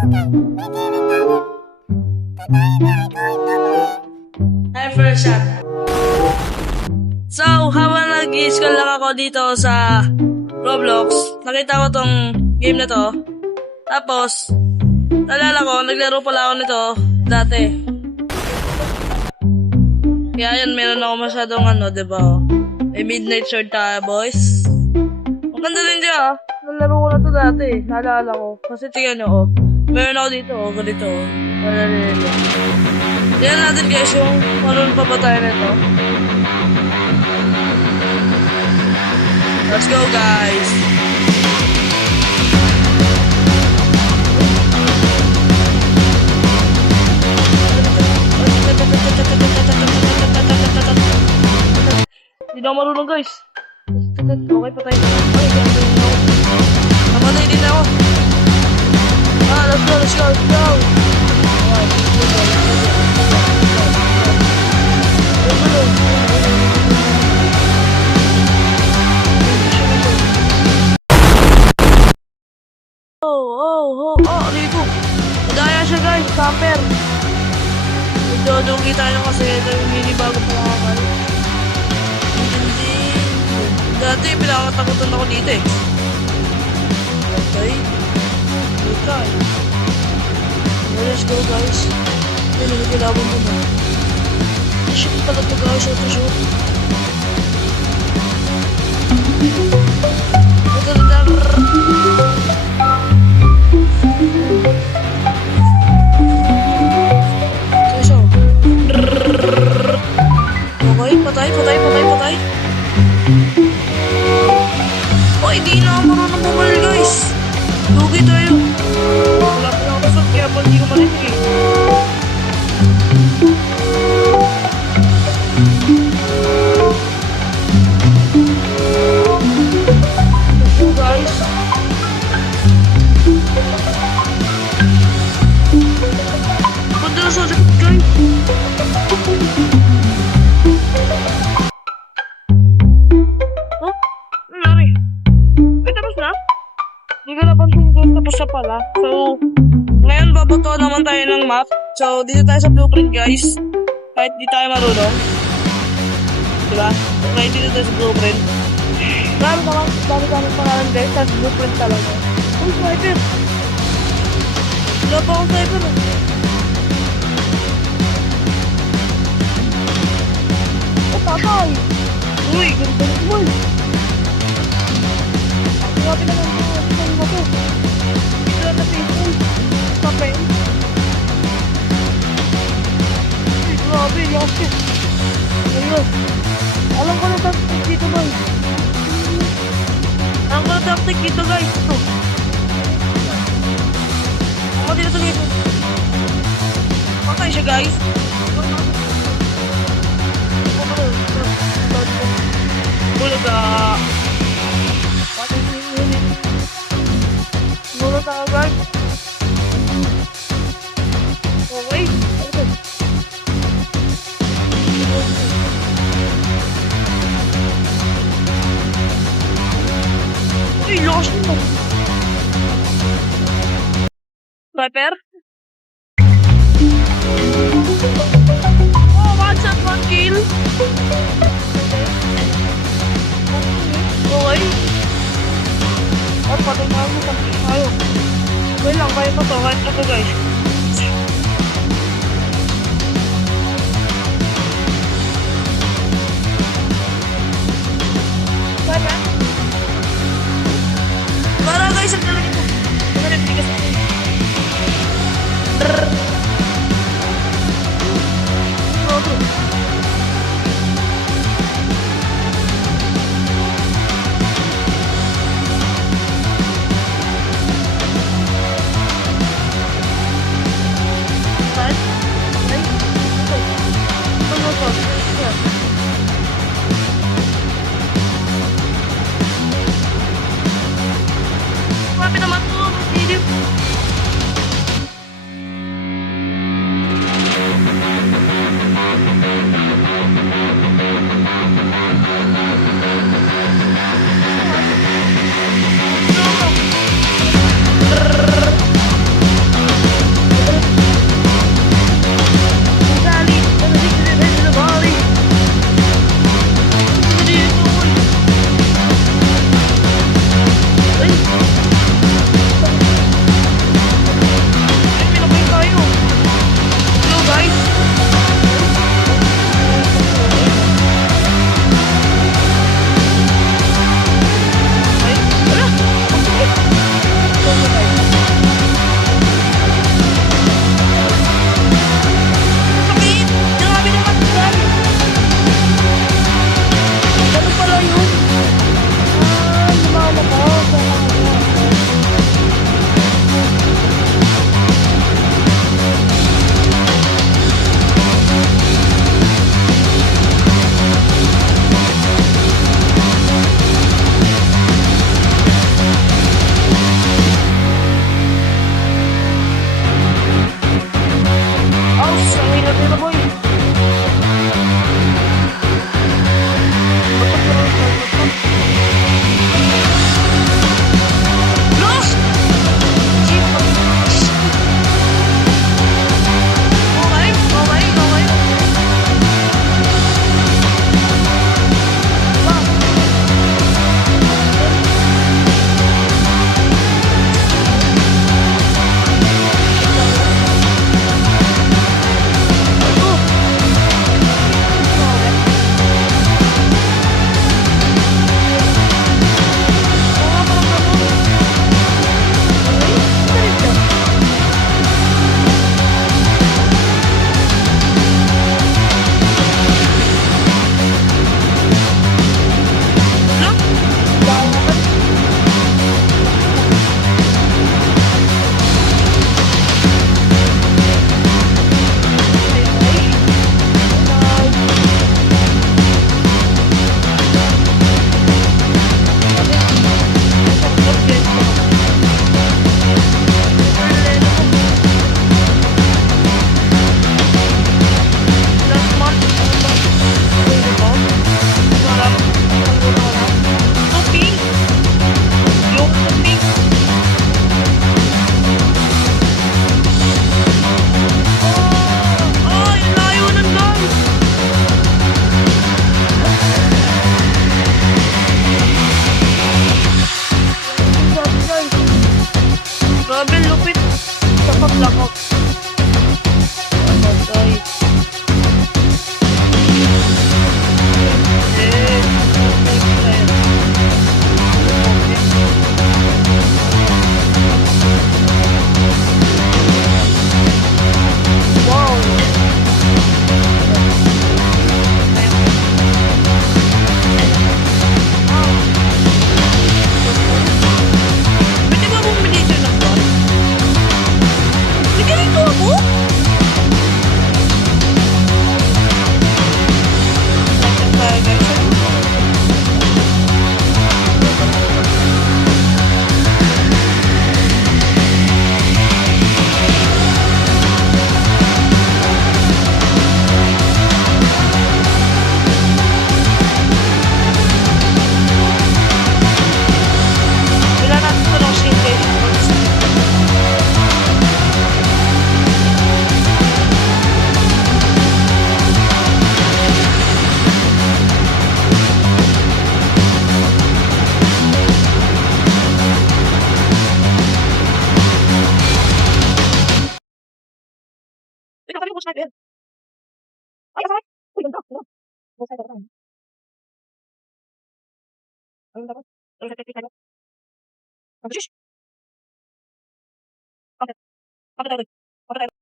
Hi, first shot. So, habang nag-i-scroll lang ako dito sa Roblox, nakita ko tong game na to. Tapos, naalala ko, naglaro pala ako nito dati. Kaya yun, meron ako masyadong diba? May Midnight Sword tayo, boys. Ang ganda rin dyan, nalaro ko na to dati. Naalala ko. Kasi tingnan nyo, meron ako dito, ganito. Tingnan natin guys yung maroon pa ba tayo nito. Let's go, guys. Hindi na ako marunong, guys. Okay, patay. Namatay din ako. Let's go, let's go, let's go. Dito. Madaya siya, guys. Camper. Medyo kita nyo kasi ito yung mini bago pa makakal. Hindi. Dati, pinakatakutan ako dito eh. Okay. Dito eh. Let's go, guys. Ayun, nagkilaban mo na. Shoot pala ito, guys. Shoot. Patay. Oh, hindi na ako marunong bumalik, guys. Lugi tayo. Wala pa lang ako sa kaya pa hindi ko marinig eh. Let's go, guys. Punta na sa sakit, guys. Tapos na pala. So, ngayon babato naman tayo ng map. So, dito tayo sa blueprint, guys. Kahit di tayo marunong. Diba? Kahit dito tayo sa blueprint. Dami pangalan, guys. Sa blueprint talaga. Uy, sniper! Wala pa akong sniper. Oh, tatay! Uy, ganito na naman. Grabe naman ito. Na people. Kapay. Ay, grabe, laki. Ayun. Alam ko na tactic dito, guys. Alam ko na tactic dito, guys. Ito. Ako dito dito. Patay siya, guys. Bulaga. Mulot ako, guys. Okay. Uy, lakas mo. Sniper? Oh, one shot, one kill. Okay. At patay na ako sa tayo. Okay lang, kaya pa to. Kaya pa to, guys. Kaya? Para, guys, ang talaga ito. Ang nagtigas na. Pero boy. Lost! Jeep. Okay, okay, okay. Grabe, lupit. Sa pag-blackout. Patay. Wow. Pwede ba bumili siya ng gun? May ganito ako? Second tayo, guys. Wala natin ito ng shrinkage. Ito kami po sniper. Ay, asay! Uy, ganda. Ano? Both side ako tayo. Ayun dapat. Ayun, side tayo. Ang shush! Bakit? Bakit tayo? Bakit tayo?